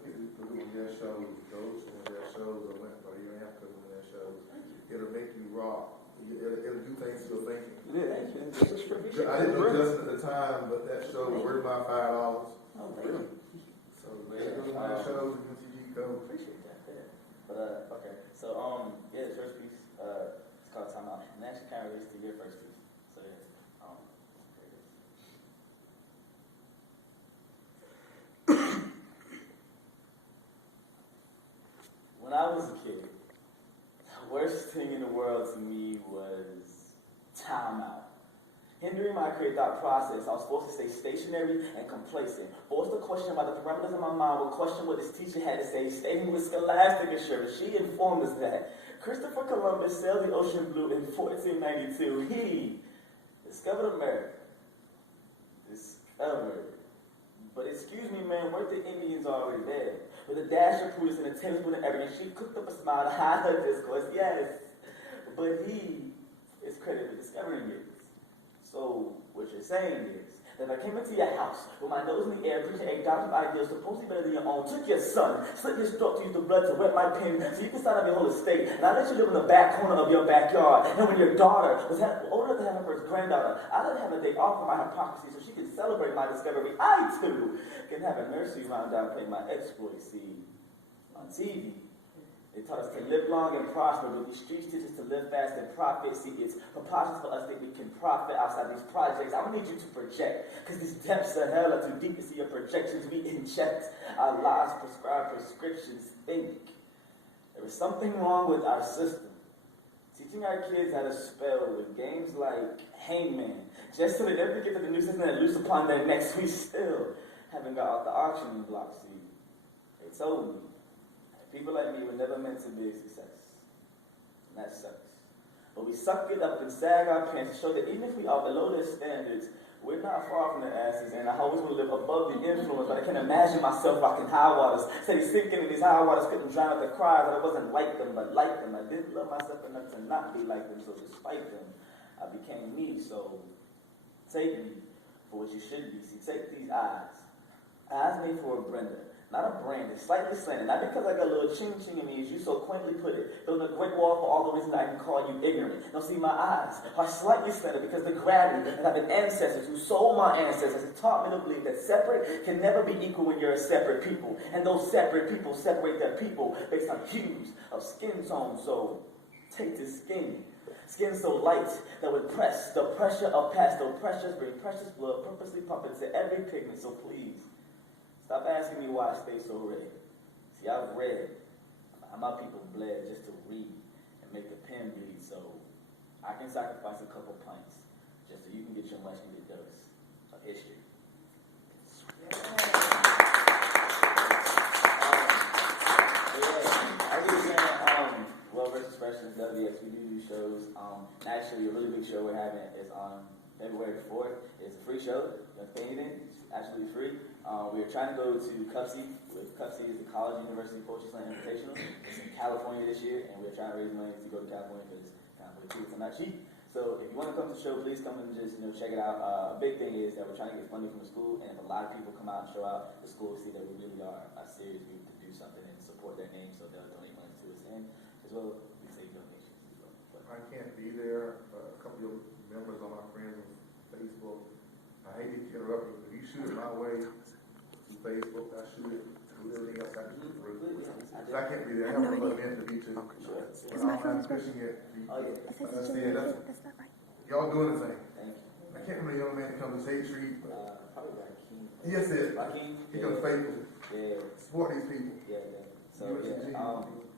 when their shows, those when their shows, I went for a year and a half because when their shows, it'll make you rock. It'll do things you're thinking. Yeah, I didn't know Justin at the time, but that show was worth my $5. Oh, really? So there goes my shows and MTV go. Appreciate that. Yeah. But okay. So yeah, the first piece, it's called Time Out. And actually kind of relates to your first piece. So yeah, there it is. When I was a kid, the worst thing in the world to me was time out. Hindering my creative thought process, I was forced to stay stationary and complacent. Forced to question by the parameters of my mind, would question what this teacher had to say, stating with scholastic assurance. She informed us that Christopher Columbus sailed the ocean blue in 1492. He discovered America. Discovered. But excuse me, man, weren't the Indians already there? With a dash of prudence and a tablespoon of arrogance, she cooked up a smile to hide her discourse. Yes, but he is credited for discovering it. So, what you're saying is, that if I came into your house with my nose in the air, preaching a gospel ideal supposedly better than your own, took your son, slit his throat to use the blood to wet my pen so you can sign up your whole estate, and I let you live in the back corner of your backyard, and when your daughter was old enough to have her first granddaughter, I let her have a day off from my hypocrisy so she can celebrate my discovery. I, too, can have a nursery round down playing my exploits, see, on TV. They taught us to live long and prosper, but these streets teach us to live fast and profit. See, it's preposterous for us that we can profit outside these projects. I'm going to need you to project, because these depths of hell are too deep to see your projections. We inject our lives, prescribe prescriptions. Think. There is something wrong with our system. Teaching our kids how to spell with games like Hangman, just so that they get to the new system that loose upon their necks, we still haven't got out the auctioning block. See, they told me people like me were never meant to be a success. And that sucks. But we suck it up and sag our pants to show that even if we are below their standards, we're not far from their asses, and I always want to live above the influence, but I can imagine myself rocking high waters, steady sinking in these high waters, couldn't drown out the cries that I wasn't like them, but like them. I didn't love myself enough to not be like them, so despite them, I became me. So take me for what you should be. See, take these eyes. Eyes made for a blender. Not a brand, it's slightly slanted. Not because I got a little ching-ching in me, as you so quaintly put it. Building a great wall for all the reasons I can call you ignorant. Now see, my eyes are slightly slanted because the gravity that I've been ancestors who sold my ancestors has taught me to believe that separate can never be equal when you're a separate people. And those separate people separate their people based on hues of skin tone. So take this skin. Skin so light that would press the pressure of pastel pressures, bring precious blood, purposely pump into every pigment. So please, stop asking me why I stay so red. See, I've read how my people bled just to read and make the pen bleed, so I can sacrifice a couple pints just so you can get your much-needed dose of history. I was saying, Well versus Freshness, WX, we do shows. Actually, a really big show we're having is on February 4th. It's a free show. You don't pay anything. It's absolutely free. We are trying to go to Cupsy. Cupsy is the College University Poetry Slam Invitational. It's in California this year, and we're trying to raise money to go to California because kind of the tickets are not cheap. So if you want to come to the show, please come and just check it out. A big thing is that we're trying to get funding from the school, and if a lot of people come out and show out, the school will see that we really are serious to do something and support their name, so they'll donate money to us. And as well, we take donations as well. I can't be there. A couple of members on my friends on Facebook. I hate to interrupt you, but if you shoot it my way to Facebook, I shoot it to everything else I can do through. I can't be there. I have another event to be to. Is my phone pushing it. Oh, yeah. That's not right. Y'all doing the thing. Thank you. I can't remember the young man that comes to State Street. Probably Raheem. Yes, it. He comes faithful. Yeah. Support these people. Yeah, yeah. So, yeah, if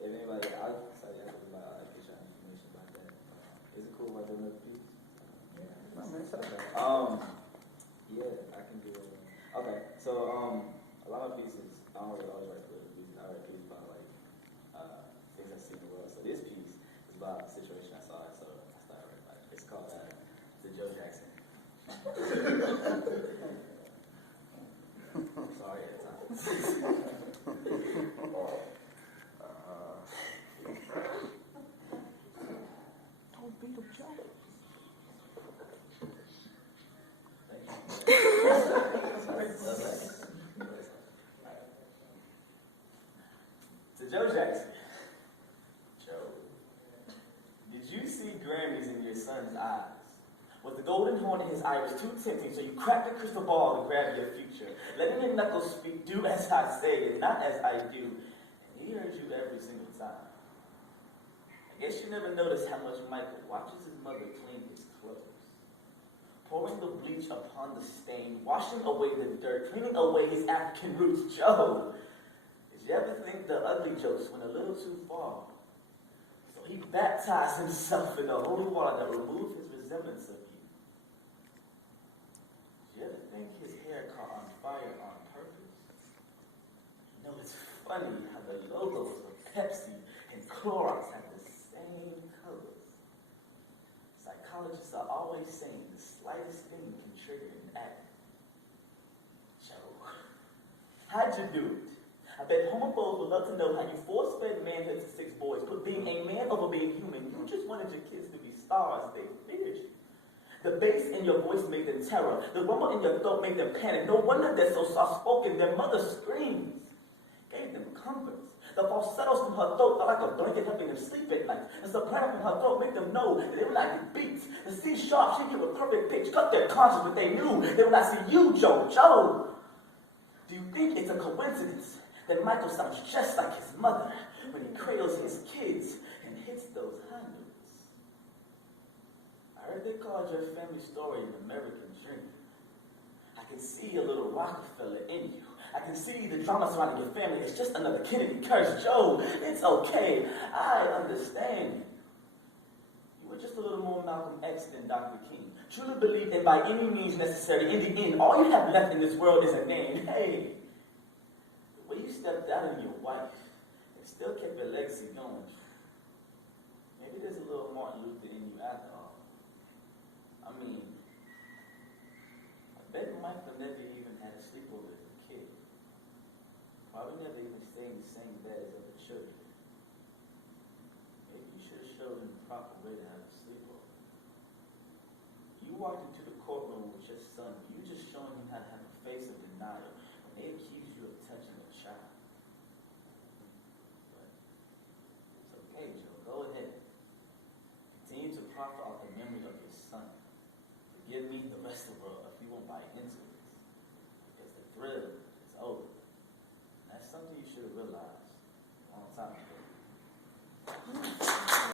anybody, I'll tell you about get your information about that. Is it cool if I do another piece? Yeah. Yeah, I can do it. Okay, so, a lot of pieces, I don't really always write political pieces. I write pieces about, things I see in the world. So this piece is about a situation I saw, so I started writing about it. It's called, The Joe Jackson. Sorry, Don't beat him, Joe. Joe Jackson. Joe. Did you see Grammys in your son's eyes? Was the golden horn in his eye was too tempting, so you cracked the crystal ball and grabbed your future, letting your knuckles speak, do as I say and not as I do. And he heard you every single time. I guess you never noticed how much Michael watches his mother clean his clothes, pouring the bleach upon the stain, washing away the dirt, cleaning away his African roots. Joe, did you ever think the ugly jokes went a little too far? So he baptized himself in the holy water that removed his resemblance of you. Did you ever think his hair caught on fire on purpose? You know, it's funny how the logos of Pepsi and Clorox have the same colors. Psychologists are always saying the slightest thing can trigger an addict. Joe, how'd you do it? I bet homophobes would love to know how you force-fed manhood to 6 boys, put being a man over being human. You just wanted your kids to be stars. They feared you. The bass in your voice made them terror. The rumble in your throat made them panic. No wonder they're so soft-spoken. Their mother screams. Gave them comfort. The falsettos from her throat felt like a blanket helping them sleep at night. The soprano from her throat made them know that they would not get beats. The C sharp, she gave a perfect pitch, cut their conscience, but they knew they would not see you, Joe. Joe! Do you think it's a coincidence that Michael sounds just like his mother when he cradles his kids and hits those high notes? I heard they called your family story an American dream. I can see a little Rockefeller in you. I can see the drama surrounding your family. It's just another Kennedy curse. Joe, it's okay. I understand you. You were just a little more Malcolm X than Dr. King. Truly believed in by any means necessary. In the end, all you have left in this world is a name. Hey, the way you stepped out on your wife and still kept your legacy going. Maybe there's a little Martin Luther in you after all. I mean, I bet Michael never even had a sleepover as a kid. Probably never even stayed in the same bed as other children. Maybe you should have showed him the proper way to have a sleepover. You walked into the courtroom with your son. You just showing him how to have a face of denial when they accused you of touching a child. But it's okay, Joe. Go ahead. Continue to profit off the memory of your son. Forgive me, the rest of the world, if you won't buy into this. Because the thrill is over. That's something you should have realized.